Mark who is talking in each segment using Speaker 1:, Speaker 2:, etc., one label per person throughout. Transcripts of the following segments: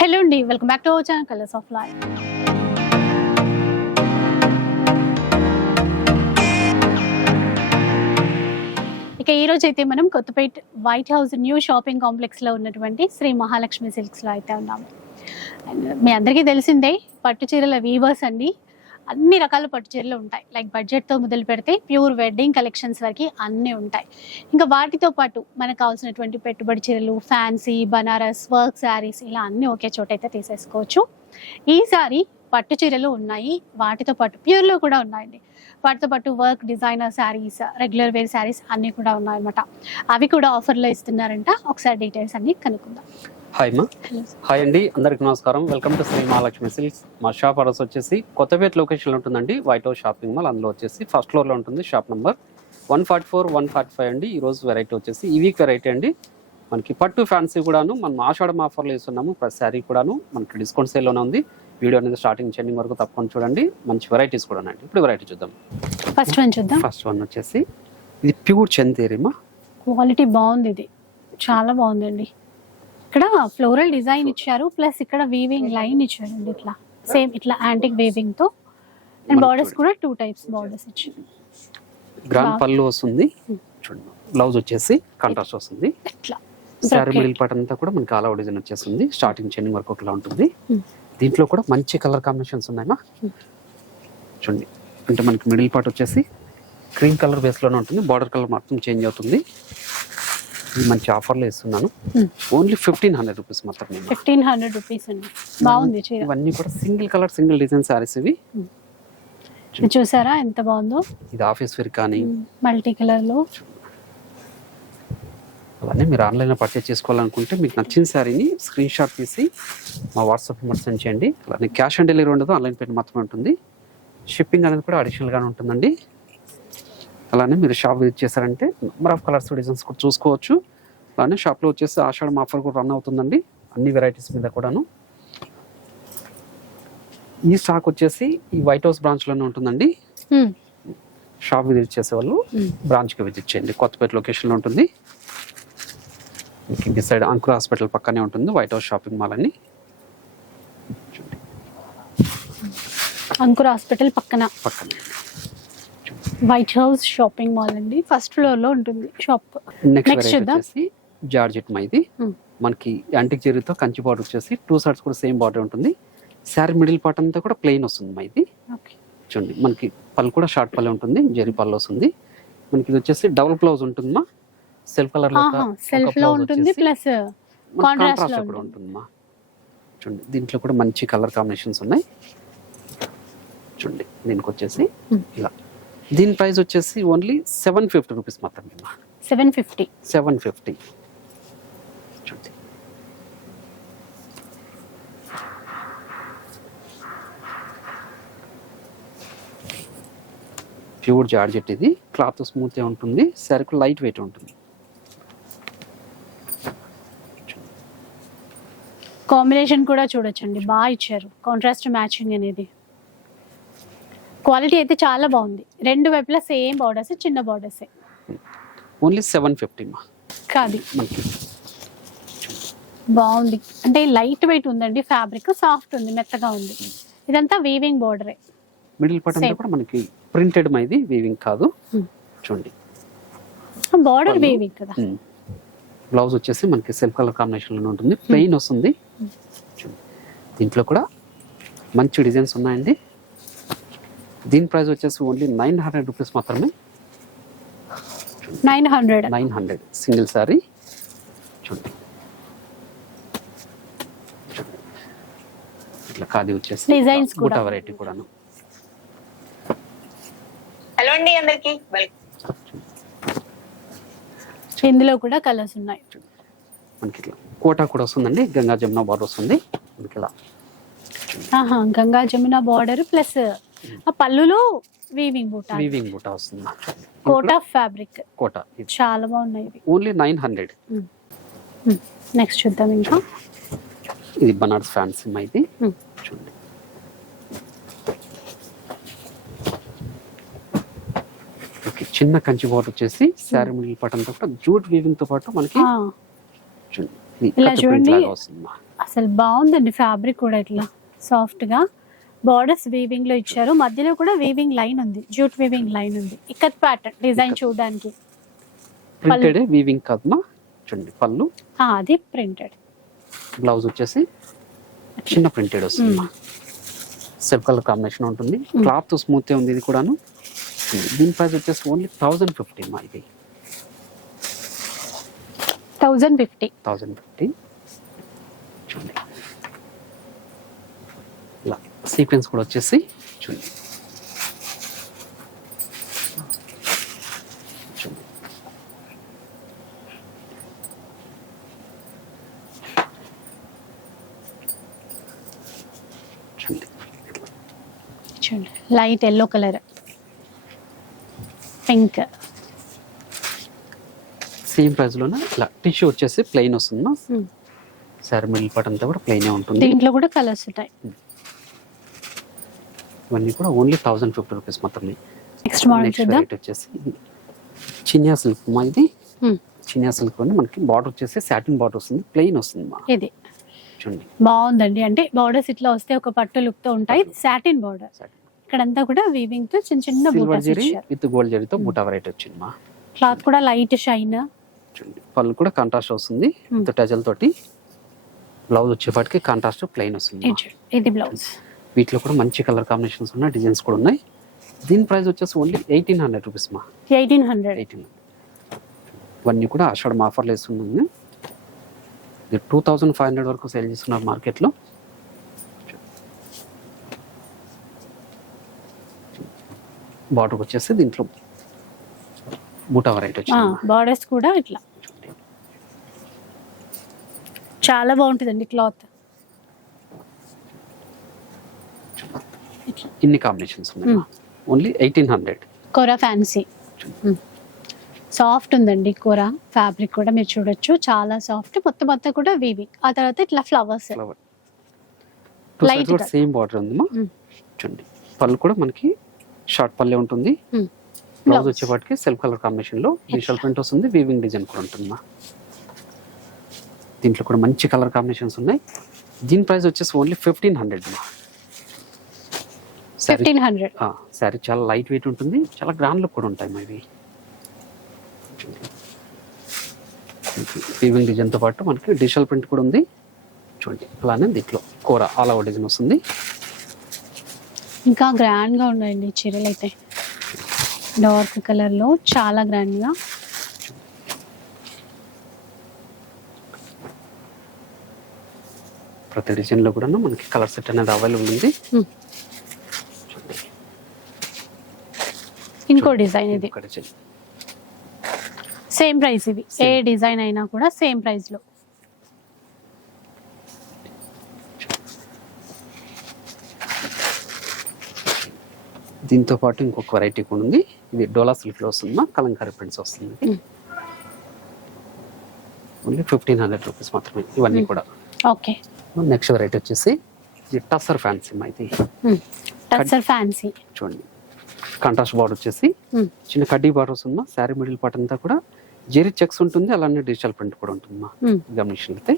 Speaker 1: Hello అండి welcome back to our channel colours of life ఇక ఈ రోజు అయితే మనం Kothapet White House new shopping కాంప్లెక్స్లో ఉన్నటువంటి శ్రీ మహాలక్ష్మి సిల్క్స్లో అయితే ఉన్నాము. అండ్ మీ అందరికీ తెలిసిందే పట్టు చీరల వీవర్స్ అండి. అన్ని రకాల పట్టు చీరలు ఉంటాయి లైక్ బడ్జెట్తో మొదలు పెడితే ప్యూర్ వెడ్డింగ్ కలెక్షన్స్ వరకు అన్నీ ఉంటాయి. ఇంకా వాటితో పాటు మనకు కావాల్సినటువంటి పెట్టుబడి చీరలు ఫ్యాన్సీ బనారస్ వర్క్ శారీస్ ఇలా అన్నీ ఒకే చోట అయితే తీసేసుకోవచ్చు. ఈసారి పట్టు చీరలు ఉన్నాయి. వాటితో పాటు ప్యూర్లో కూడా ఉన్నాయండి. వాటితో పాటు work designer saris regular wear saris అన్నీ కూడా ఉన్నాయన్నమాట. అవి కూడా ఆఫర్లో ఇస్తున్నారంట. ఒకసారి డీటెయిల్స్ అన్ని కనుక్కుందాం.
Speaker 2: హాయ్ మా
Speaker 1: హలో
Speaker 2: హాయ్ అండి అందరికి నమస్కారం. Welcome to Sri Mahalakshmi silks మా షాప్ అడ్రస్ వచ్చేసి కొత్తపేట లొకేషన్లో ఉంటుందండి. వైట్ హౌస్ షాపింగ్ మాల్ అందులో వచ్చేసి ఫస్ట్ ఫ్లోర్లో ఉంటుంది shop number one forty four one forty five అండి. ఈ రోజు వెరైటీ వచ్చేసి ఈ వీక్ వెరైటీ అండి. మనకి పట్టు ఫ్యాన్సీ కూడాను మనం ఆషాఢం ఆఫర్లో ఇస్తున్నాము ప్రతి శారీ కూడాను మనకి డిస్కౌంట్ సేల్లోనే ఉంది. వీడియో అనేది స్టార్టింగ్ ఎండింగ్ వరకు తప్పకుండా చూడండి. మంచి వెరైటీస్ కూడా అండి ఇప్పుడు వెరైటీ చూద్దాం.
Speaker 1: ఫస్ట్ వన్ చూద్దాం.
Speaker 2: ఫస్ట్ వన్ వచ్చేసి ఇది ప్యూర్ చందేరిమా
Speaker 1: క్వాలిటీ బాగుంది ఇది. చాలా బాగుందండి. ఇక్కడ ఫ్లోరల్ డిజైన్ ఇచ్చారు ప్లస్ ఇక్కడ వీవింగ్ లైన్ ఇచ్చారండి ఇట్లా. సేమ్ ఇట్లా యాంటిక్ వీవింగ్తో. అండ్ బార్డర్స్ కూడా టూ టైప్స్ బార్డర్స్ ఇచ్చారు.
Speaker 2: గ్రాండ్. పళ్ళు వస్తుంది.
Speaker 1: Hmm.
Speaker 2: చూడండి. బ్లౌజ్ వచ్చేసి కాంట్రాస్ట్ వస్తుంది.
Speaker 1: ఇట్లా.
Speaker 2: శారీ. మిడిల్ పార్ట్ అంతా కూడా మనకి ఆల్ డిజైన్ వచ్చేస్తుంది. స్టార్టింగ్ చెన్నింగ్ వరకు ఒకలా ఉంటుంది.
Speaker 1: Hmm.
Speaker 2: దీంట్లో కూడా మంచి కలర్ కాంబినేషన్స్ ఉన్నాయమ్మా.
Speaker 1: Hmm.
Speaker 2: చూడండి. అంటే మనకి మిడిల్ పార్ట్ వచ్చేసి క్రీమ్ కలర్ బేస్లోనే ఉంటుంది. బార్డర్ కలర్ మొత్తం చేంజ్ అవుతుంది. మంచి ఆఫర్లో ఇస్తున్నాను. ఓన్లీ ఫిఫ్టీన్ హండ్రెడ్ రూపీస్ మాత్రం
Speaker 1: ఫిఫ్టీన్ హండ్రెడ్ రూపీస్ అండి. బాగుంది చీర.
Speaker 2: ఇవన్నీ కూడా single colour single design saris ఇవి.
Speaker 1: చూసారా ఎంత బాగుందో?
Speaker 2: ఇది ఆఫీస్ వేర్ కానీ
Speaker 1: మల్టీ కలర్లో
Speaker 2: అవన్నీ మీరు ఆన్లైన్లో పర్చేస్ చేసుకోవాలనుకుంటే మీకు నచ్చిన శారీని స్క్రీన్ షాట్ తీసి మా వాట్సాప్ నెంబర్ సెండ్ చేయండి. అలానే క్యాష్ ఆన్ డెలివరీ ఉండదు ఆన్లైన్ పేమెంట్ మాత్రమే ఉంటుంది. షిప్పింగ్ అనేది కూడా అడిషనల్గానే ఉంటుందండి. అలానే మీరు షాప్ విజిట్ చేశారంటే నెంబర్ ఆఫ్ కలర్స్ డిజైన్స్ కూడా చూసుకోవచ్చు. అలానే షాప్లో వచ్చేసి ఆషాఢం ఆఫర్ కూడా రన్ అవుతుందండి. అన్ని వెరైటీస్ మీద కూడాను. ఈ స్టాక్ వచ్చేసి ఈ వైట్ హౌస్ బ్రాంచ్లోనే ఉంటుందండి. షాప్ విజిట్ చేసే వాళ్ళు. బ్రాంచ్కి విజిట్ చేయండి. కొత్తపేట లొకేషన్లో ఉంటుంది. మీకు సైడ్ అంకుర్ హాస్పిటల్ పక్కనే ఉంటుంది. వైట్ హౌస్ షాపింగ్ మాల్ అని.
Speaker 1: అంకుర్ హాస్పిటల్ పక్కన.
Speaker 2: పక్కనే.
Speaker 1: వైట్ హౌస్ షాపింగ్ మాల్ అండి. ఫస్ట్ ఫ్లోర్లో ఉంటుంది షాప్
Speaker 2: నెక్స్ట్
Speaker 1: చూద్దాం.
Speaker 2: జార్జెట్ మైది
Speaker 1: Hmm.
Speaker 2: మనకి యాంటిక్ జెరీతో కంచి బార్డర్ వచ్చేసి టూ సైడ్స్ కూడా సేమ్ బార్డర్ ఉంటుంది. శారీ మిడిల్ పార్ట్ అంతా కూడా ప్లెయిన్ వస్తుంది మైది
Speaker 1: ఓకే
Speaker 2: చూడండి మనకి పళ్ళు కూడా షార్ట్ పళ్ళు ఉంటుంది జెరీ పళ్ళు వస్తుంది. మనకి ఇది వచ్చేసి డబుల్ బ్లౌజ్ ఉంటుందమ్మా సెల్ఫ్
Speaker 1: కలర్లో
Speaker 2: సెల్ఫ్లో
Speaker 1: ఉంటుంది ప్లస్ Contrast
Speaker 2: contrast
Speaker 1: లో
Speaker 2: కూడా
Speaker 1: ఉంటుంది.
Speaker 2: ఉంటుందమ్మా చూడండి దీంట్లో కూడా మంచి కలర్ కాంబినేషన్స్ ఉన్నాయి. చూడండి దీనికి వచ్చేసి
Speaker 1: Hmm.
Speaker 2: ఇలా. దీని ప్రైస్ వచ్చేసి ఓన్లీ సెవెన్ ఫిఫ్టీ రూపీస్ మాత్రమే.
Speaker 1: Seven fifty.
Speaker 2: Seven fifty. Pure georgette ఇది. క్లాత్ స్మూత్ ఉంటుంది. సరుకు లైట్ వెయిట్ ఉంటుంది.
Speaker 1: కాంబినేషన్ కూడా చూడొచ్చండి. బాగా ఇచ్చారు. కాంట్రాస్ట్ మ్యాచింగ్ అనేది. క్వాలిటీ అయితే చాలా బాగుంది. రెండు వైపులా సేమ్ బార్డర్స్ చిన్న బార్డర్స్
Speaker 2: ఓన్లీ సెవెన్ ఫిఫ్టీ మా.
Speaker 1: కాదు. బాగుంది. అంటే లైట్ వెయిట్ ఉందండి ఫ్యాబ్రిక్ సాఫ్ట్ ఉంది మెత్తగా ఉంది. ఇదంతా వీవింగ్ బార్డరే
Speaker 2: మిడిల్ పార్ట్ అంతా. కూడా మనకి ప్రింటెడ్ మైది వీవింగ్ కాదు.
Speaker 1: Hmm.
Speaker 2: చూడండి.
Speaker 1: బార్డర్. వీవింగ్ కదా.
Speaker 2: బ్లౌజ్ వచ్చేసి మనకి సెల్ఫ్ కలర్ కాంబినేషన్లో ఉంటుంది. ప్లెయిన్ వస్తుంది. చూడండి. దీంట్లో కూడా మంచి డిజైన్స్ ఉన్నాయండి. దీని ప్రైస్ వచ్చేసి ఓన్లీ నైన్ హండ్రెడ్ రూపీస్ మాత్రమే.
Speaker 1: Nine hundred.
Speaker 2: Nine hundred. Single sari. చూడండి. ఇట్లా ఖాదీ వచ్చేసి
Speaker 1: Designs కూడా.
Speaker 2: వెరైటీ కూడాను.
Speaker 3: హలో అండి అందరికి. వెల్కమ్.
Speaker 1: ఇందులో కూడా కలర్స్ ఉన్నాయి.
Speaker 2: మనకి ఇట్లా కోటా కూడా వస్తుందండి. గంగా జమున బార్డర్ వస్తుంది. మనకి ఇలా
Speaker 1: ఆహా గంగా జమున బార్డర్ ప్లస్ ఆ పళ్ళులో వీవింగ్ బూట
Speaker 2: వీవింగ్ బుట్ట వస్తుంది.
Speaker 1: కోటా ఫ్యాబ్రిక్
Speaker 2: కోటా ఇది.
Speaker 1: చాలా బాగున్నాయి ఇవి.
Speaker 2: ఓన్లీ నైన్ హండ్రెడ్
Speaker 1: నెక్స్ట్ చూద్దాం ఇంకా.
Speaker 2: ఇది బనారస్ ఫ్యాన్సీ ఇది. చూడండి. ఓకే చిన్న కంచి బార్డర్ వచ్చేసి శారీ మిడిల్ పార్ట్ అంతా కూడా జూట్ వీవింగ్తో పాటు మనకి ఇది
Speaker 1: ఇలా చూడండి. అసలు బాగుందండి ఫ్యాబ్రిక్ కూడా ఇట్లా సాఫ్ట్గా. బార్డర్స్ వీవింగ్లో ఇచ్చారు. మధ్యలో కూడా వీవింగ్ లైన్ ఉంది. జూట్ వీవింగ్ లైన్ ఉంది. ఇక్కత్ ప్యాటర్న్ డిజైన్ చూడడానికి.
Speaker 2: ప్రింటెడ్ వీవింగ్ కాదమ్మా చూడండి పళ్ళు.
Speaker 1: ఆ, అది ప్రింటెడ్
Speaker 2: బ్లౌజ్ వచ్చేసి చిన్న ప్రింటెడ్ వస్తుంది. సెల్ఫ్ కలర్ కాంబినేషన్ ఉంటుంది. క్లాత్ స్మూత్ ఉంది ఇది కూడాను. దీని ప్రైస్ వచ్చేసి ఓన్లీ థౌజండ్ ఫిఫ్టీ మా ఇది.
Speaker 1: థౌజండ్ ఫిఫ్టీ
Speaker 2: థౌజండ్ ఫిఫ్టీ చూడండి. సీక్వెన్స్ కూడా వచ్చేసి చూడండి.
Speaker 1: Light yellow colour. Pink.
Speaker 2: Same ప్రైస్లోనే? ఇలా టిష్యూ వచ్చేసి ప్లెయిన్ వస్తుందా? సార్ మిడిల్ పార్ట్ అంతా కూడా ప్లెయిన్ ఉంటుంది.
Speaker 1: దీంట్లో కూడా కలర్స్ ఉంటాయి.
Speaker 2: ఇవన్నీ కూడా ఓన్లీ థౌజండ్ ఫిఫ్టీ రూపీస్ మాత్రమే.
Speaker 1: నెక్స్ట్ మోడల్ చూద్దాం.
Speaker 2: వచ్చేసి చినియా సిల్క్ మా ఇది. చినియా సిల్క్ అని మనకి బార్డర్ వచ్చేసి సాటిన్ బార్డర్ వస్తుంది ప్లెయిన్ వస్తుంది మా.
Speaker 1: ఇది.
Speaker 2: చూడండి.
Speaker 1: బాగుందండి. అంటే బార్డర్స్ ఇట్లా వస్తే ఒక పట్టు లుక్తో ఉంటాయి సాటిన్ బార్డర్. ఇక్కడంతా కూడా వీవింగ్తో చిన్న చిన్న ఇచ్చారు
Speaker 2: విత్ గోల్డ్ జరీతో బూటా వెరైటీ వచ్చింది మా.
Speaker 1: క్లాత్ కూడా లైట్ షైన్.
Speaker 2: చూడండి. పళ్ళు కూడా కాంట్రాస్ట్ వస్తుంది. విత్ టజల్ తోటి. బ్లౌజ్ వచ్చేపాటికి కాంట్రాస్ట్ ప్లెయిన్ వస్తుంది.
Speaker 1: ఇది బ్లౌజ్
Speaker 2: వీటిలో కూడా మంచి కలర్ కాంబినేషన్స్ ఉన్నాయి డిజైన్స్ కూడా ఉన్నాయి. దీని ప్రైస్ వచ్చేసి ఓన్లీ ఎయిటీన్ హండ్రెడ్ రూపీస్ మా.
Speaker 1: Eighteen hundred.
Speaker 2: ఎయిటీన్ ఇవన్నీ కూడా ఆషాఢ ఆఫర్లు వేస్తున్నాము ఇది టూ థౌజండ్ ఫైవ్ హండ్రెడ్ వరకు సేల్ చేస్తున్నారు మార్కెట్లో. బార్డర్ వచ్చేసి దీంట్లో బూటా వెరైటీ వచ్చింది.
Speaker 1: బార్డర్స్ కూడా ఇట్లా. చాలా బాగుంటుందండి క్లాత్.
Speaker 2: ఇన్ని కాంబినేషన్స్ ఉన్నాయి
Speaker 1: Hmm.
Speaker 2: ఓన్లీ ఎయిటీన్ హండ్రెడ్
Speaker 1: కూర ఫ్యాన్సీ సాఫ్ట్ ఉందండి కూర ఫ్యాబ్రిక్ కూడా మీరు చూడొచ్చు. చాలా సాఫ్ట్ మొత్తం మొత్తం కూడా వీవింగ్ ఆ తర్వాత ఇట్లా flowers
Speaker 2: flower two
Speaker 1: Light
Speaker 2: sides కూడా
Speaker 1: గా.
Speaker 2: సేమ్ బార్డర్ ఉందమ్మా
Speaker 1: Hmm.
Speaker 2: చూడండి. పళ్ళు కూడా మనకి షార్ట్ పల్లె ఉంటుంది.
Speaker 1: Hmm.
Speaker 2: Blouse
Speaker 1: Blouse.
Speaker 2: వచ్చేపాటికి సెల్ఫ్ కలర్ కాంబినేషన్లో డిజిటల్ ప్రింట్ వస్తుంది వీవింగ్ డిజైన్ కూడా ఉంటుందమ్మా దీంట్లో కూడా మంచి కలర్ కాంబినేషన్స్ ఉన్నాయి. దీని ప్రైస్ వచ్చేసి only fifteen hundred sari
Speaker 1: fifteen hundred.
Speaker 2: Sari చాలా లైట్ వెయిట్ ఉంటుంది. చాలా గ్రాండ్ లుక్ కూడా ఉంటాయి ఇవి వీవింగ్ డిజైన్తో పాటు మనకి డిజిటల్ ప్రింట్ కూడా ఉంది. చూడండి అలానే దీంట్లో కూర ఆల్ ఓవర్ డిజైన్ వస్తుంది.
Speaker 1: ఇంకా గ్రాండ్గా ఉన్నాయండి చీరలు అయితే. డార్క్ కలర్లో చాలా గ్రాండ్గా
Speaker 2: ప్రతి డిజైన్లో కూడా మనకి కలర్ సెట్ అనేది అవైలబుల్ ఉంది.
Speaker 1: ఇంకో డిజైన్ ఇది సేమ్ ప్రైస్ ఇవి ఏ. డిజైన్ అయినా కూడా సేమ్ ప్రైస్లో.
Speaker 2: దీంతో పాటు ఇంకొక వెరైటీ కూడా ఉంది. ఇది డోలా సిల్క్లో వస్తుందా? కలంకారీ ప్రింట్స్ వస్తుంది. ఓన్లీ ఫిఫ్టీన్ హండ్రెడ్ రూపీస్ మాత్రమే. ఇవన్నీ కూడా.
Speaker 1: ఓకే.
Speaker 2: నెక్స్ట్ వెరైటీ వచ్చేసి ఇది టసర్ ఫ్యాన్సీ మా ఇది.
Speaker 1: టచర్ ఫ్యాన్సీ.
Speaker 2: చూడండి. కాంట్రాస్ట్ బార్డర్ వచ్చేసి చిన్న కడ్డీ బార్డర్ వస్తుందా శారీ మిడిల్ పార్ట్ అంతా కూడా జెరీ చెక్స్ ఉంటుంది అలానే డిజిటల్ ప్రింట్ కూడా ఉంటుంది మా గమనించినట్లయితే.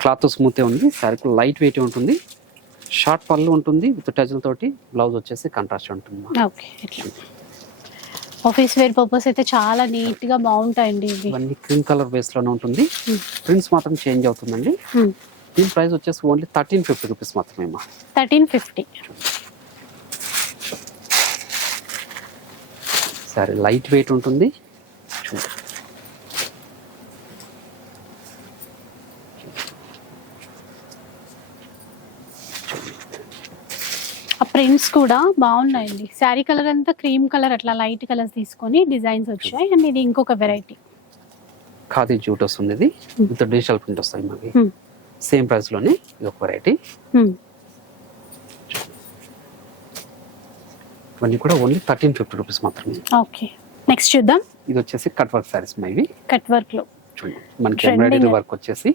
Speaker 2: క్లాత్ స్మూత్ ఉంది శారీ కూడా లైట్ వెయిట్ ఉంటుంది. షార్ట్ పళ్ళు ఉంటుంది విత్ టజల్ తోటి బ్లౌజ్ వచ్చేసి కాంట్రాస్ట్ ఉంటుంది
Speaker 1: ఆఫీస్ వేర్ పర్పస్ అయితే చాలా నీట్గా బాగుంటాయండి ఇవి.
Speaker 2: ఇవన్నీ క్రీమ్ కలర్ బేస్లోనే ఉంటుంది. ప్రింట్స్ మాత్రం చేంజ్ అవుతుందండి. దీని ప్రైస్ వచ్చేసి ఓన్లీ థర్టీన్ ఫిఫ్టీ రూపీస్ మాత్రమే
Speaker 1: థర్టీన్ ఫిఫ్టీ
Speaker 2: సరే లైట్ వెయిట్ ఉంటుంది.
Speaker 1: ఆ ప్రింట్స్ కూడా బాగున్నాయండి. శారీ కలర్ అంతా క్రీమ్ కలర్ అట్లా లైట్ కలర్స్ తీసుకొని డిజైన్స్ వచ్చాయి. అండ్ ఇది ఇంకొక వెరైటీ
Speaker 2: ఖాదీ జూట్ వస్తుంది ఇది. విత్ డిజిటల్ ప్రింట్ వస్తాయి మాకు. సేమ్ ప్రైస్లోనే ఇది ఒక వెరైటీ ఇవన్నీ కూడా ఓన్లీ థర్టీన్ ఫిఫ్టీ రూపీస్ మాత్రమే.
Speaker 1: ఓకే. నెక్స్ట్ చూద్దాం.
Speaker 2: ఇది వచ్చేసి కట్ వర్క్ సారీస్ మా ఇవి.
Speaker 1: కట్
Speaker 2: వర్క్లో మనకి. ఎంబ్రాయిడరీ వర్క్ వచ్చేసి.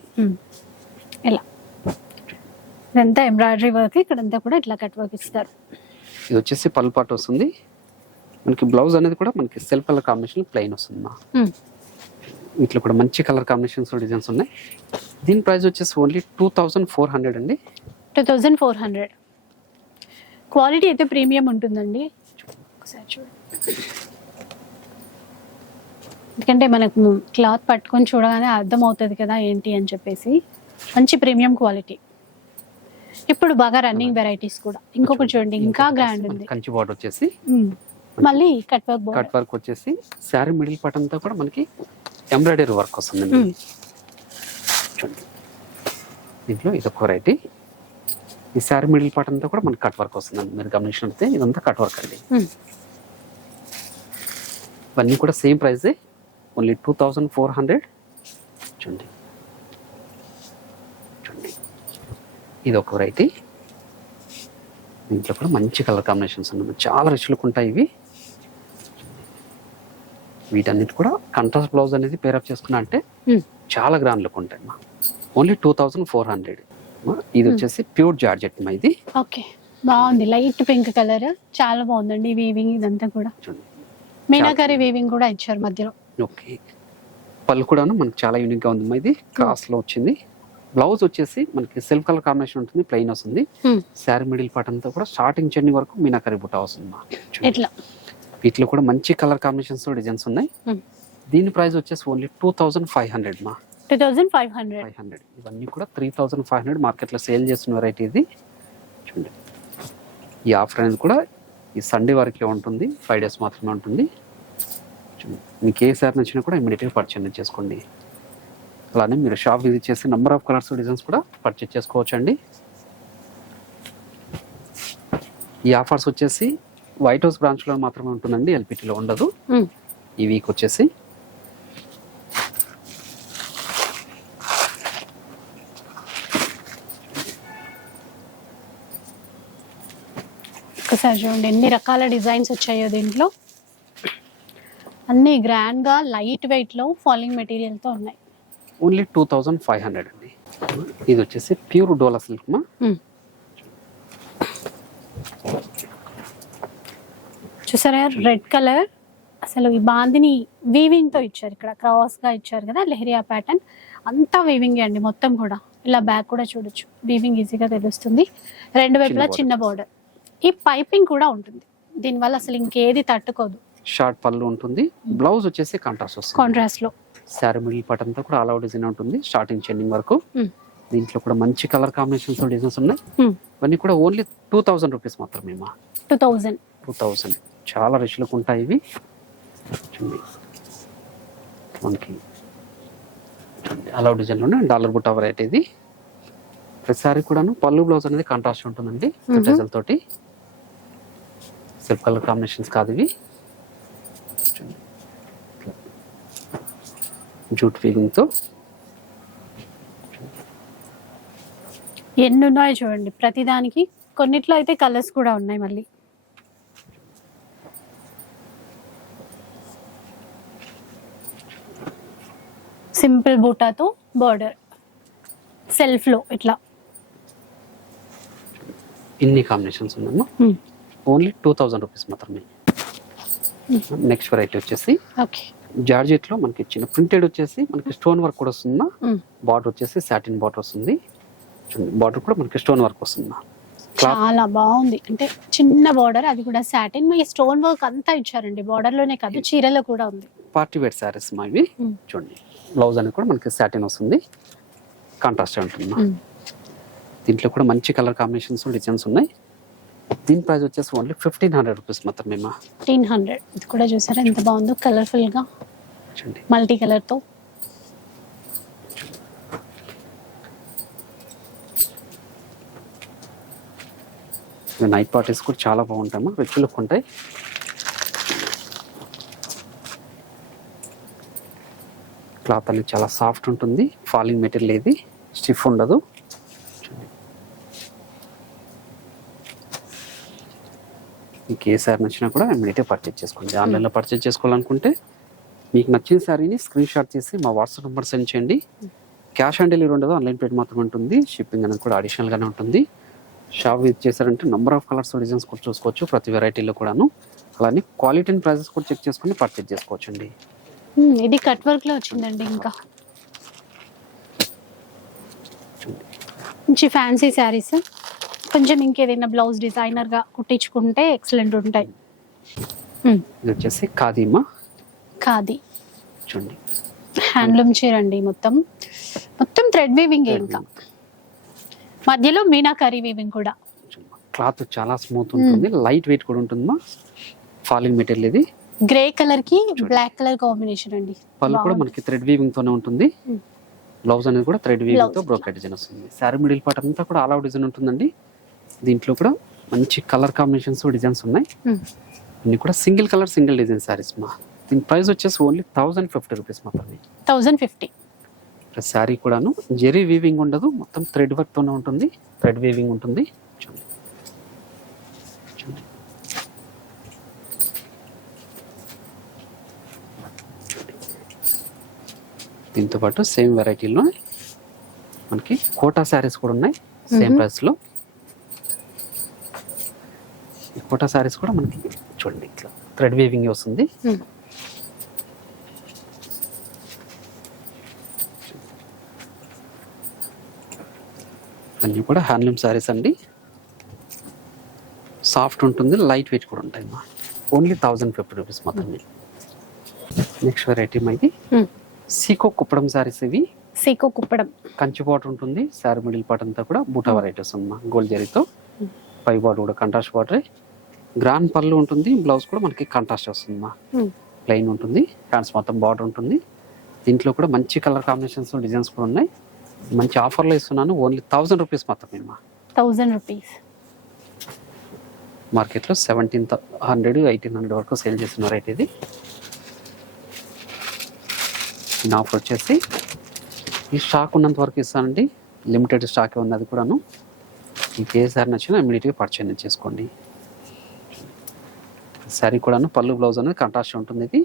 Speaker 1: ఇలా ఇదంతా ఎంబ్రాయిడరీ వర్క్ ఇక్కడంతా కూడా ఇట్లా కట్ వర్క్ ఇస్తారు.
Speaker 2: ఇది వచ్చేసి పళ్ళు పాటు వస్తుంది. మనకి బ్లౌజ్ అనేది కూడా మనకి సెల్ఫ్ కలర్ కాంబినేషన్ ప్లెయిన్ వస్తుంది మా. వీటిలో కూడా మంచి కలర్ కాంబినేషన్స్ డిజైన్స్ ఉన్నాయి. దీని ప్రైస్ వచ్చేసి only two thousand four hundred అండి.
Speaker 1: Two thousand four hundred. Quality అయితే ప్రీమియం ఉంటుందండి. ఎందుకంటే మనకు క్లాత్ పట్టుకొని చూడగానే అర్థమవుతుంది కదా ఏంటి అని చెప్పేసి. మంచి ప్రీమియం క్వాలిటీ ఇప్పుడు బాగా రన్నింగ్ వెరైటీస్ కూడా. ఇంకొకటి చూడండి ఇంకా గ్రాండ్ ఉంది.
Speaker 2: కంచి బార్డర్ వచ్చేసి.
Speaker 1: మళ్ళీ కట్ వర్క్
Speaker 2: కట్ వర్క్ వచ్చేసి శారీ మిడిల్ పార్ట్ అంతా కూడా మనకి ఎంబ్రాయిడరీ వర్క్. చూడండి. దీంట్లో ఇది ఒక వెరైటీ ఈ శారీ మిడిల్ పార్ట్ అంతా కూడా మనకి కట్ వర్క్ వస్తుందండి మీరు గమనించినట్లయితే ఇదంతా కట్ వర్క్ అండి. ఇవన్నీ కూడా same price only two thousand four hundred. చూడండి. చూడండి. ఇది ఒక వెరైటీ దీంట్లో కూడా మంచి కలర్ కాంబినేషన్స్ ఉన్నాయి. చాలా రిచ్ లుక్ ఉంటాయి ఇవి. వీటన్నిటి కూడా కంట్రాస్ట్ బ్లౌజ్ అనేది పేరప్ చేసుకున్నా అంటే. చాలా గ్రాండ్ లుక్ ఉంటాయి మా only two thousand four hundred ఇది వచ్చేసి ప్యూర్ జార్జెట్ మా ఇది.
Speaker 1: ఓకే. బాగుంది. లైట్ పింక్ కలర్ చాలా బాగుందండి వీవింగ్ ఇదంతా కూడా.
Speaker 2: చూడండి.
Speaker 1: మీనాకరి వీవింగ్ కూడా ఇచ్చారు మధ్యలో.
Speaker 2: ఓకే. పళ్ళు కూడాను మనకి చాలా యూనిక్గా ఉంది అమ్మా ఇది క్రాస్లో వచ్చింది. బ్లౌజ్ వచ్చేసి మనకి సెల్ఫ్ కలర్ కాంబినేషన్ ఉంటుంది ప్లెయిన్ వస్తుంది.
Speaker 1: Hmm.
Speaker 2: శారీ మిడిల్ పార్ట్ అంతా కూడా స్టార్టింగ్ చెన్ని వరకు మీనాకరి బుట్ట వస్తుంది.
Speaker 1: ఇట్లా
Speaker 2: వీటిలో కూడా మంచి కలర్ కాంబినేషన్స్ డిజైన్స్ ఉన్నాయి.
Speaker 1: Hmm.
Speaker 2: దీని ప్రైస్ వచ్చేసి only two thousand five hundred మా.
Speaker 1: Two thousand five hundred
Speaker 2: five hundred ఇవన్నీ కూడా త్రీ థౌసండ్ ఫైవ్ హండ్రెడ్ మార్కెట్లో సేల్ చేస్తున్న వెరైటీ ఇది. చూడండి. ఈ ఆఫర్ అనేది కూడా ఈ సండే వరకే ఉంటుంది. ఫైవ్ డేస్ మాత్రమే ఉంటుంది. మీకు ఏ సార్ నచ్చినా కూడా ఇమీడియట్గా పర్చేజ్ చేసుకోండి. అలానే మీరు షాప్ విజిట్ చేసి నెంబర్ ఆఫ్ కలర్స్ డిజైన్స్ కూడా పర్చేజ్ చేసుకోవచ్చు అండి ఈ ఆఫర్స్ వచ్చేసి వైట్ హౌస్ బ్రాంచ్లో మాత్రమే ఉంటుందండి. ఎల్పిటీలో ఉండదు. ఈ వీక్ వచ్చేసి.
Speaker 1: ఒకసారి చూడండి ఎన్ని రకాల డిజైన్స్ వచ్చాయో దీంట్లో. అన్ని గ్రాండ్గా లైట్ వెయిట్లో ఫాలింగ్ మెటీరియల్తో ఉన్నాయి.
Speaker 2: Only two thousand five hundred అండి. ఇది వచ్చేసి ప్యూర్ డోలా సిల్క్ మా.
Speaker 1: చూసారా రెడ్ కలర్ అసలు ఈ బాందిని వీవింగ్తో ఇచ్చారు ఇక్కడ క్రాస్గా ఇచ్చారు కదా లెహరియా ప్యాటర్న్ అంతా వీవింగ్ అండి మొత్తం కూడా. ఇలా బ్యాక్ కూడా చూడొచ్చు. వీవింగ్ ఈజీగా తెలుస్తుంది. రెండు వైపులా. చిన్న బార్డర్ ఈ పైపింగ్ కూడా ఉంటుంది. దీనివల్ల అసలు ఇంకేది తట్టుకోదు.
Speaker 2: షార్ట్ పళ్ళు ఉంటుంది. బ్లౌజ్ వచ్చేసి కాంట్రాస్ట్ వస్తుంది.
Speaker 1: కాంట్రాస్ట్లో.
Speaker 2: శారీ మిడిల్ పార్ట్ అంతా కూడా ఆల్ అవుట్ డిజైన్ ఉంటుంది. స్టార్టింగ్ చెండింగ్ వరకు. దీంట్లో కూడా మంచి కలర్ కాంబినేషన్స్ డిజైన్స్ ఉన్నాయి. ఇవన్నీ కూడా ఓన్లీ టూ థౌజండ్ రూపీస్ మాత్రమే మా.
Speaker 1: టూ థౌజండ్
Speaker 2: టూ థౌజండ్ చాలా రిచ్ లుక్ ఉంటాయి ఇవి. మనకి అలౌ డిజైన్లోనే డాలర్ బుట్ట వెరైటీ ఇది. ప్రతిసారి కూడాను పళ్ళు బ్లౌజ్ అనేది కాంట్రాస్ట్ ఉంటుందండి. డిజైన్ తోటి. సెల్ఫ్ కలర్ కాంబినేషన్స్ కాదు ఇవి. జూట్ ఫీలింగ్తో
Speaker 1: ఎన్ని ఉన్నాయో చూడండి. ప్రతిదానికి కొన్నిట్లో అయితే కలర్స్ కూడా ఉన్నాయి మళ్ళీ. సింపుల్ బూటాతో బార్డర్. సెల్ఫ్లో ఇట్లా.
Speaker 2: ఇన్ని కాంబినేషన్స్ ఉన్నాము ఓన్లీ టూ థౌజండ్ రూపీస్ మాత్రమే. నెక్స్ట్ వెరైటీ వచ్చేసి జార్జెట్లో మనకి చిన్న ప్రింటెడ్ వచ్చేసి మనకి స్టోన్ వర్క్ కూడా వస్తుందా? బార్డర్ వచ్చేసి సాటిన్ బార్డర్ వస్తుంది. బార్డర్ కూడా మనకి స్టోన్ వర్క్ వస్తుందా?
Speaker 1: చాలా బాగుంది. అంటే చిన్న బార్డర్ అది కూడా సాటిన్. మీ స్టోన్ వర్క్ అంతా ఇచ్చారండి. బార్డర్లోనే కాదు చీరలో కూడా ఉంది.
Speaker 2: పార్టీ వేర్ శారీస్ మా ఇవి. చూడండి బ్లౌజ్ అనేది కూడా మనకి సాటిన్ వస్తుంది. కాంట్రాస్ట్ ఉంటుంది. దీంట్లో కూడా మంచి కలర్ కాంబినేషన్స్ డిజైన్స్ ఉన్నాయి. దీని ప్రైస్ వచ్చేసి ఓన్లీ ఫిఫ్టీన్ హండ్రెడ్ రూపీస్ మాత్రమే మా.
Speaker 1: Fifteen hundred. ఇది కూడా చూసారా? ఎంత బాగుందో కలర్ఫుల్గా
Speaker 2: చూడండి.
Speaker 1: మల్టీ కలర్తో
Speaker 2: ఇవి నైట్ పార్టీస్ కూడా చాలా బాగుంటాయమ్మా రిచ్ లుక్ ఉంటాయి. క్లాత్ అనేది చాలా సాఫ్ట్ ఉంటుంది. ఫాలింగ్ మెటీరియల్ ఏది స్టిఫ్ ఉండదు. మీకు ఏ శారీ నచ్చినా కూడా ఇమీడియట్గా పర్చేజ్ చేసుకోండి. ఆన్లైన్లో పర్చేజ్ చేసుకోవాలనుకుంటే మీకు నచ్చిన శారీని స్క్రీన్ షాట్ చేసి మా వాట్సాప్ నెంబర్ సెండ్ చేయండి. క్యాష్ ఆన్ డెలివరీ ఉండదు ఆన్లైన్ పేమెంట్ మాత్రమే ఉంటుంది. షిప్పింగ్ అనేది కూడా అడిషనల్గానే ఉంటుంది. షాప్ విజిట్ చేశారంటే నెంబర్ ఆఫ్ కలర్స్ డిజైన్స్ కూడా చూసుకోవచ్చు ప్రతి వెరైటీలో కూడాను. అలానే క్వాలిటీ అండ్ ప్రైజెస్ కూడా చెక్ చేసుకొని పర్చేజ్ చేసుకోవచ్చు అండి
Speaker 1: ఇది కట్ వర్క్లో వచ్చిందండి ఇంకా. మంచి ఫ్యాన్సీ శారీస్ కొంచెం ఇంకేదైనా బ్లౌజ్ డిజైనర్గా కుట్టించుకుంటే ఎక్సలెంట్ ఉంటాయి.
Speaker 2: ఇది వచ్చేసి ఖాదీమా?
Speaker 1: ఖాదీ.
Speaker 2: చూడండి.
Speaker 1: హ్యాండ్లూమ్ చీర అండి మొత్తం. మొత్తం థ్రెడ్ వీవింగ్ ఇంకా. మధ్యలో మీనాకరీ వీవింగ్ కూడా.
Speaker 2: క్లాత్ చాలా స్మూత్ ఉంటుంది. లైట్ వెయిట్ కూడా ఉంటుందమ్మా. ఫాలింగ్ మెటీరియల్ ఇది.
Speaker 1: గ్రే కలర్కి బ్లాక్ కలర్ కాంబినేషన్ అండి.
Speaker 2: పళ్ళు కూడా. మనకి థ్రెడ్ వీవింగ్ తోనే ఉంటుంది. బ్లౌజ్ అనేది కూడా థ్రెడ్
Speaker 1: వీవింగ్తో.
Speaker 2: బ్రోకెట్ డిజైన్ వస్తుంది. శారీ మిడిల్ పార్ట్ అంతా కూడా ఆల్ అవుట్ డిజైన్ ఉంటుందండి. దీంట్లో కూడా మంచి కలర్ కాంబినేషన్స్ డిజైన్స్ ఉన్నాయి. ఇన్ని కూడా single colour single design saris మా. దీని ప్రైస్ వచ్చేసి ఓన్లీ థౌసండ్ ఫిఫ్టీ రూపీస్ మాత్రమే.
Speaker 1: Thousand fifty.
Speaker 2: శారీ కూడాను జెరీ వీవింగ్ ఉండదు మొత్తం థ్రెడ్ వర్క్ తోనే ఉంటుంది థ్రెడ్ వీవింగ్ ఉంటుంది. చూడండి. దీంతో పాటు సేమ్ వెరైటీలో మనకి కోటా శారీస్ కూడా ఉన్నాయి సేమ్
Speaker 1: Mhm.
Speaker 2: ప్రైస్లో ఈ కోటా శారీస్ కూడా మనకి చూడండి ఇట్లా థ్రెడ్ వీవింగ్ వస్తుంది. అన్నీ కూడా హ్యాండ్లూమ్ శారీస్ అండి. సాఫ్ట్ ఉంటుంది లైట్ వెయిట్ కూడా ఉంటాయి మా. ఓన్లీ థౌజండ్ ఫిఫ్టీ రూపీస్ మాత్రమే. నెక్స్ట్ వెరైటీ ఇది సీకో కుప్పడం శారీస్ ఇవి.
Speaker 1: సీకో కుప్పడం.
Speaker 2: కంచి బార్డర్ ఉంటుంది శారీ మిడిల్ పార్ట్ అంతా కూడా బూటా వెరైటీస్ అమ్మా గోల్డ్ జరీతో. పై బార్డర్ కూడా కంట్రాస్ట్ బార్డర్. గ్రాండ్ పళ్ళు ఉంటుంది బ్లౌజ్ కూడా మనకి కంట్రాస్ట్ వస్తుంది మా
Speaker 1: Hmm.
Speaker 2: ప్లెయిన్ ఉంటుంది హ్యాండ్స్ మొత్తం బార్డర్ ఉంటుంది. దీంట్లో కూడా మంచి కలర్ కాంబినేషన్స్ డిజైన్స్ కూడా ఉన్నాయి. మంచి ఆఫర్లో ఇస్తున్నాను ఓన్లీ థౌజండ్ రూపీస్ మాత్రమే మా
Speaker 1: థౌజండ్ రూపీస్
Speaker 2: మార్కెట్లో సెవెంటీన్ హండ్రెడ్ ఎయిటీన్ హండ్రెడ్ వరకు సేల్ చేస్తున్న రేట్ ఇది. ఆఫర్ వచ్చేసి ఈ స్టాక్ ఉన్నంత వరకు ఇస్తానండి. లిమిటెడ్ స్టాక్ ఉంది అది కూడాను. మీకు ఏ సారీ నచ్చినా ఇమీడియట్గా పర్చేజ్ చేసుకోండి శారీ కూడాను పళ్ళు బ్లౌజ్ అనేది కంట్రాస్ట్ ఉంటుంది ఇది.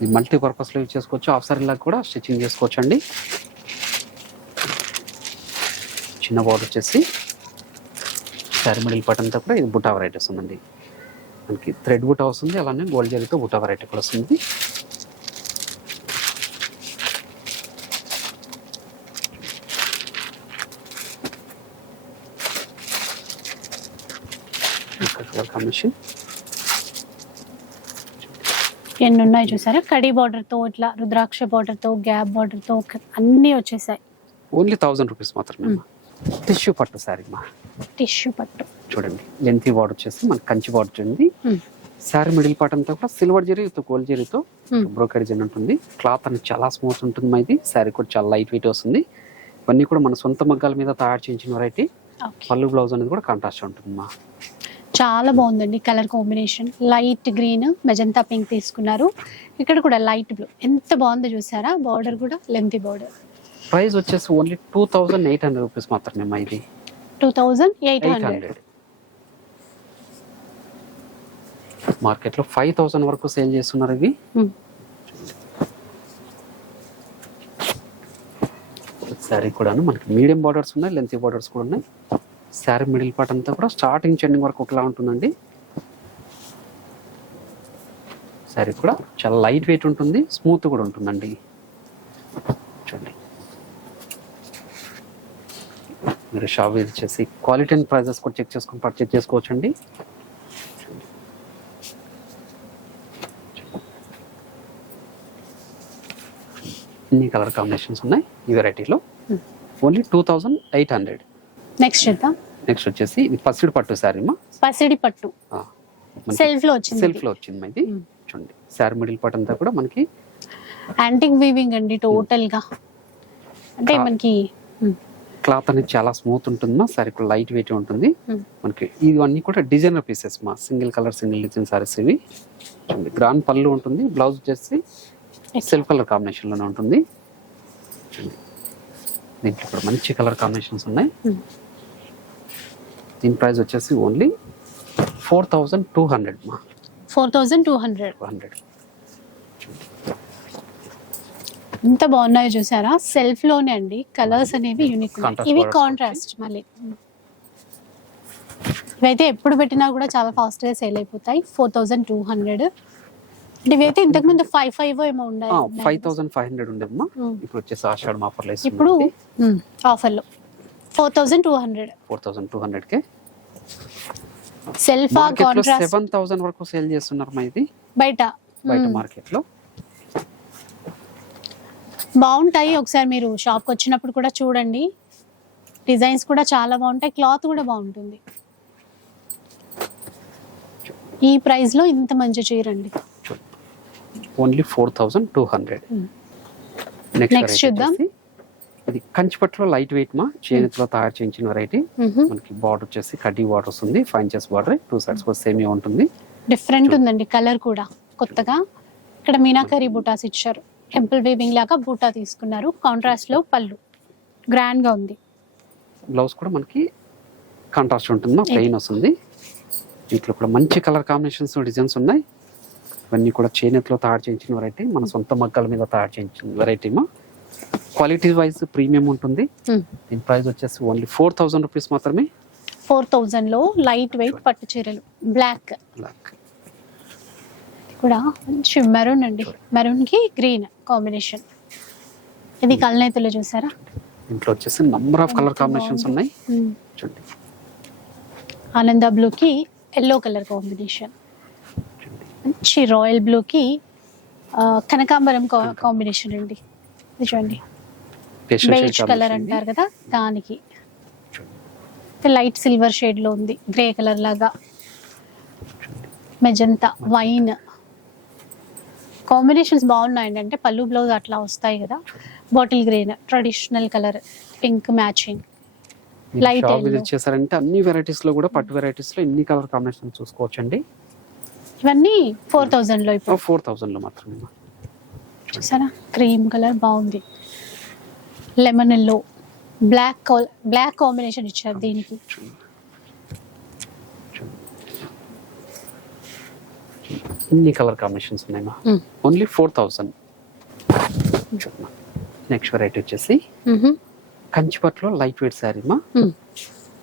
Speaker 2: ఇది మల్టీ యూజ్ చేసుకోవచ్చు. హాఫ్ సారీలా కూడా స్టిచ్చింగ్ చేసుకోవచ్చు అండి చిన్న బార్డర్ వచ్చేసి శారీ మిడిల్ పార్ట్ అంతా కూడా ఇది బుటా వెరైటీ వస్తుందండి మనకి థ్రెడ్ బుటా వస్తుంది అలానే గోల్డ్ జరీతో బుటా వెరైటీ కూడా వస్తుంది. కాంబినేషన్
Speaker 1: ఎన్ని ఉన్నాయి చూసారా? కడి బార్డర్తో ఇట్లా రుద్రాక్ష బార్డర్తో గ్యాప్ బార్డర్తో అన్ని వచ్చేసాయి.
Speaker 2: ఓన్లీ థౌజండ్ రూపీస్ మాత్రమే టిష్యూ పట్టు శారీ మా
Speaker 1: టిష్యూ పట్టు.
Speaker 2: చూడండి లెంతీ బార్డర్ వచ్చేసి మనకి కంచి బార్డర్ ఉంది. శారీ మిడిల్ పార్ట్ అంతా కూడా సిల్వర్ జరీతో గోల్డ్ జరీతో. బ్రోకెడ్ జరీ ఉంటుంది. క్లాత్ అనేది చాలా స్మూత్ ఉంటుంది మా ఇది. శారీ కూడా చాలా లైట్ వెయిట్ వస్తుంది. ఇవన్నీ కూడా మన సొంత మగ్గాల మీద తయారు చేయించిన వెరైటీ పళ్ళు బ్లౌజ్ అనేది కూడా కాంట్రాస్ట్ ఉంటుంది మా
Speaker 1: చాలా బాగుందండి colour combination. Light green magenta pink తీసుకున్నారు. ఇక్కడ కూడా లైట్ బ్లూ. ఎంత బాగుందో చూసారా? బార్డర్ కూడా లెంతీ బార్డర్.
Speaker 2: ప్రైస్ వచ్చేసి only two thousand eight hundred rupees మాత్రమే మా ఇది.
Speaker 1: Two thousand eight hundred.
Speaker 2: మార్కెట్లో ఫైవ్ థౌసండ్ వరకు సేల్ చేస్తున్నారు ఇవి. శారీ కూడాను మనకి మీడియం బార్డర్స్ ఉన్నాయి లెంతీ బార్డర్స్ కూడా ఉన్నాయి. శారీ మిడిల్ పార్ట్ అంతా కూడా స్టార్టింగ్ చెండింగ్ వరకు ఒకలా ఉంటుందండి. శారీ కూడా చాలా లైట్ వెయిట్ ఉంటుంది స్మూత్ కూడా ఉంటుందండి. చూడండి. మీరు షాప్ విజిట్ చేసి క్వాలిటీ అండ్ ప్రైజెస్ కూడా చెక్ చేసుకొని పర్చేజ్ చేసుకోవచ్చండి. ఇన్ని కలర్ కాంబినేషన్స్ ఉన్నాయి. ఈ వెరైటీలో
Speaker 1: Hmm.
Speaker 2: Only two thousand eight hundred.
Speaker 1: Next చేద్దాం.
Speaker 2: నెక్స్ట్ వచ్చేసి పసిడి పట్టు శారీ మా
Speaker 1: పసిడి పట్టు. సెల్ఫ్లో వచ్చింది
Speaker 2: సెల్ఫ్లో వచ్చింది ఇది.
Speaker 1: Hmm.
Speaker 2: చూడండి. శారీ మిడిల్ పార్ట్ అంతా కూడా మనకి
Speaker 1: యాంటిక్ వీవింగ్ అండి టోటల్గా. అంటే. మనకి
Speaker 2: క్లాత్ అనేది చాలా స్మూత్ ఉంటుంది మా శారీ కూడా లైట్ వెయిట్ ఉంటుంది.
Speaker 1: Hmm.
Speaker 2: మనకి ఇవన్నీ కూడా డిజైనర్ పీసెస్ మా. Single colour single design saris ఇవి. గ్రాండ్ పళ్ళు ఉంటుంది. బ్లౌజ్ వచ్చేసి సెల్ఫ్ కలర్ కాంబినేషన్లోనే ఉంటుంది. దీంట్లో కూడా మంచి కలర్ కాంబినేషన్స్ ఉన్నాయి.
Speaker 1: Hmm.
Speaker 2: దీని ప్రైస్ వచ్చేసి only four thousand two hundred మా.
Speaker 1: Four thousand two hundred.
Speaker 2: Two hundred.
Speaker 1: ఎంత బాగున్నాయో చూసారా? సెల్ఫ్లోనే అండి. కలర్స్ అనేవి యూనిక్ ఇవి కాంట్రాస్ట్ మళ్ళీ. ఇవైతే ఎప్పుడు పెట్టినా కూడా చాలా ఫాస్ట్గా సేల్ అయిపోతాయి. Four thousand two hundred. అంటే ఇవి అయితే ఇంతకు ముందు ఫైవ్ ఫైవ్ ఏమో ఉన్నాయి
Speaker 2: ఫైవ్ థౌసండ్ ఫైవ్ హండ్రెడ్. ఇప్పుడు వచ్చేసి ఆషాఢ ఆఫర్లో
Speaker 1: ఇప్పుడు ఆఫర్లో four thousand two hundred.
Speaker 2: Four thousand two hundred కే
Speaker 1: సెల్ఫా కాంట్రాస్ట్.
Speaker 2: సెవెన్ థౌసండ్ వరకు సేల్ చేస్తున్నారు మా ఇది?
Speaker 1: బయట.
Speaker 2: బయట
Speaker 1: మ్మ్.
Speaker 2: మార్కెట్లో
Speaker 1: బాగుంటాయి ఒకసారి మీరు షాప్కి వచ్చినప్పుడు కూడా చూడండి. డిజైన్స్ కూడా చాలా బాగుంటాయి. క్లాత్ కూడా బాగుంటుంది. ఈ ప్రైస్లో ఇంత మంచి చీర అండి.
Speaker 2: Only four thousand two hundred. Next
Speaker 1: చూద్దాం.
Speaker 2: ఇది కంచిపట్లో లైట్ వెయిట్ మా చేతిలో తయారు చేయించిన వెరైటీ
Speaker 1: మ్హూ.
Speaker 2: మనకి బార్డర్ వచ్చేసి కడ్డీ బార్డర్ వస్తుంది five inches border two sides సేమియా ఉంటుంది.
Speaker 1: డిఫరెంట్ ఉందండి కలర్ కూడా కొత్తగా. ఇక్కడ మీనాకరి బూటాస్ ఇచ్చారు. టెంపుల్ వీవింగ్ లాగా బూటా తీసుకున్నారు. కాంట్రాస్ట్లో పళ్ళు. గ్రాండ్గా ఉంది.
Speaker 2: బ్లౌజ్ కూడా మనకి కాంట్రాస్ట్ ఉంటుంది మా ప్లెయిన్ వస్తుంది. దీంట్లో కూడా మంచి కలర్ కాంబినేషన్స్ డిజైన్స్ ఉన్నాయి. ఇవన్నీ కూడా చేనేతలో తయారు చేయించిన వెరైటీ మన సొంత మగ్గాల మీద తయారు చేయించిన వెరైటీ మా. క్వాలిటీ వైజ్ ప్రీమియం ఉంటుంది.
Speaker 1: మ్మ్.
Speaker 2: దీని ప్రైస్ వచ్చేసి ఓన్లీ ఫోర్ థౌసండ్ రూపీస్ మాత్రమే.
Speaker 1: ఫోర్ థౌజండ్లో లైట్ వెయిట్ పట్టు చీరలు. బ్లాక్
Speaker 2: బ్లాక్
Speaker 1: కూడా మంచి మెరూన్ అండి. మెరూన్కి గ్రీన్ కాంబినేషన్ ఇది కలనేతలో చూసారా?
Speaker 2: దీంట్లో వచ్చేసి నంబర్ ఆఫ్ కలర్ కాంబినేషన్స్ ఉన్నాయి.
Speaker 1: మ్మ్.
Speaker 2: చూడండి.
Speaker 1: ఆనంద బ్లూ కి ఎల్లో కలర్ కాంబినేషన్ మంచి రాయల్ బ్లూ కి కనకాంబరం కాంబినేషన్ అండి. ఇది చూడండి బేజ్ కలర్ అంటారు కదా దానికి. లైట్ సిల్వర్ షేడ్లో ఉంది గ్రే కలర్ లాగా. మెజంతా వైన్ కాంబినేషన్స్ బాగున్నాయండి అంటే పళ్ళు బ్లౌజ్ అట్లా వస్తాయి కదా. Bottle green traditional colour pink matching yellow.
Speaker 2: Visit చేశారంటే అన్ని వెరైటీస్లో కూడా పట్టు వెరైటీస్లో ఎన్ని కలర్ కాంబినేషన్ చూసుకోవచ్చండి?
Speaker 1: ఇవన్నీ ఫోర్ థౌజండ్లో ఇప్పుడు.
Speaker 2: ఫోర్ థౌసండ్లో మాత్రమే.
Speaker 1: చూసారా? క్రీమ్ కలర్ బాగుంది. Lemon yellow. Black black combination ఇచ్చారు దీనికి.
Speaker 2: ఇన్ని కలర్ కాంబినేషన్స్ ఉన్నాయి మా.
Speaker 1: మ్మ్.
Speaker 2: Only four thousand next variety వచ్చేసి. కంచిపట్లో లైట్ వెయిట్ శారీ మా.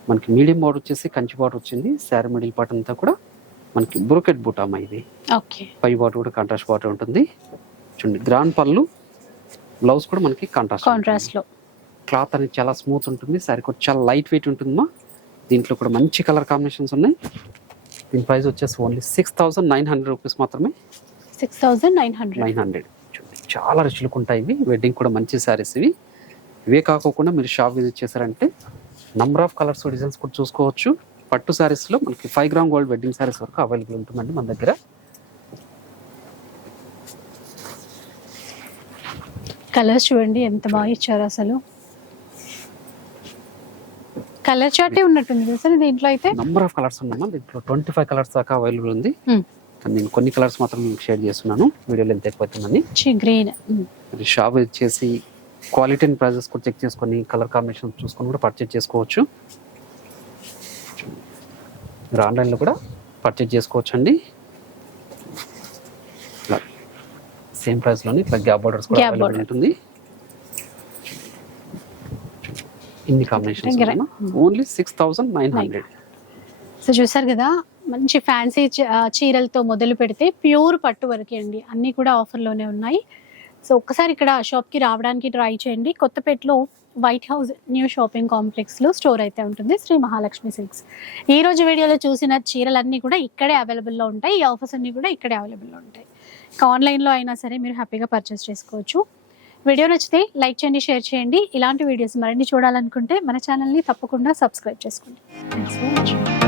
Speaker 2: మనకి మీడియం బార్డర్ వచ్చేసి కంచి బార్డర్ వచ్చింది. శారీ మిడిల్ పార్ట్ అంతా కూడా మనకి బ్రోకెట్ బూటామా ఇది.
Speaker 1: ఓకే.
Speaker 2: పై బార్డర్ కూడా కాంట్రాస్ట్ బార్డర్ ఉంటుంది. చూడండి. గ్రాండ్ పళ్ళు బ్లౌజ్ కూడా మనకి కాంట్రాస్ట్
Speaker 1: కాంట్రాస్ట్లో.
Speaker 2: క్లాత్ అనేది చాలా స్మూత్ ఉంటుంది. శారీ కూడా చాలా లైట్ వెయిట్ ఉంటుందమ్మా. దీంట్లో కూడా మంచి కలర్ కాంబినేషన్స్ ఉన్నాయి. దీని ప్రైస్ వచ్చేసి only six thousand nine hundred rupees మాత్రమే.
Speaker 1: Six thousand nine hundred
Speaker 2: nine hundred చూడండి. చాలా రుచులకు ఉంటాయి ఇవి. వెడ్డింగ్ కూడా మంచి శారీస్ ఇవి. ఇవే కాకోకుండా మీరు షాప్ విజిట్ చేశారంటే నంబర్ ఆఫ్ కలర్స్ డిజైన్స్ కూడా చూసుకోవచ్చు. పట్టు శారీస్లో మనకి five gram gold wedding saris వరకు అవైలబుల్ ఉంటుందండి మన దగ్గర.
Speaker 1: కలర్స్ చూడండి ఎంత బాగా ఇచ్చారు అసలు. కలర్ చాటే ఉన్నట్టుంది సార్ దీంట్లో అయితే?
Speaker 2: నంబర్ ఆఫ్ కలర్స్ ఉన్నామా? దీంట్లో ట్వంటీ ఫైవ్ కలర్స్ దాకా అవైలబుల్ ఉంది.
Speaker 1: Hmm.
Speaker 2: నేను కొన్ని కలర్స్ మాత్రం షేర్ చేస్తున్నాను. వీడియోలో ఎంత ఎక్కువ అవుతుందని
Speaker 1: గ్రీన్
Speaker 2: షాప్ విజిట్ చేసి క్వాలిటీ అండ్ ప్రైజెస్ కూడా చెక్ చేసుకొని కలర్ కాంబినేషన్ చూసుకొని కూడా పర్చేజ్ చేసుకోవచ్చు. మీరు ఆన్లైన్లో కూడా పర్చేజ్ చేసుకోవచ్చు అండి సేమ్ ప్రైస్లోని ఇట్లా గ్యాప్ బార్డర్స్ కూడా అవైలబుల్. ఉంటుంది. ఇన్ని combinations. Only six thousand nine hundred
Speaker 1: so చూసారు కదా మంచి ఫ్యాన్సీ చీరలతో మొదలు పెడితే ప్యూర్ పట్టు వరకే అండి. అన్నీ కూడా ఆఫర్లోనే ఉన్నాయి. సో ఒక్కసారి ఇక్కడ షాప్కి రావడానికి ట్రై చేయండి. కొత్తపేటలో వైట్ హౌస్ న్యూ షాపింగ్ కాంప్లెక్స్లో స్టోర్ అయితే ఉంటుంది శ్రీ మహాలక్ష్మి సిల్క్స్ ఈ రోజు వీడియోలో చూసిన చీరలన్నీ కూడా ఇక్కడే అవైలబుల్లో ఉంటాయి. ఈ ఆఫర్స్ అన్నీ కూడా ఇక్కడే అవైలబుల్లో ఉంటాయి. ఆన్లైన్లో అయినా సరే మీరు హ్యాపీగా పర్చేస్ చేసుకోవచ్చు. వీడియో నచ్చితే లైక్ చేయండి షేర్ చేయండి. ఇలాంటి వీడియోస్ మరిన్ని చూడాలనుకుంటే మన ఛానల్ని తప్పకుండా సబ్స్క్రైబ్ చేసుకోండి. Thanks for watching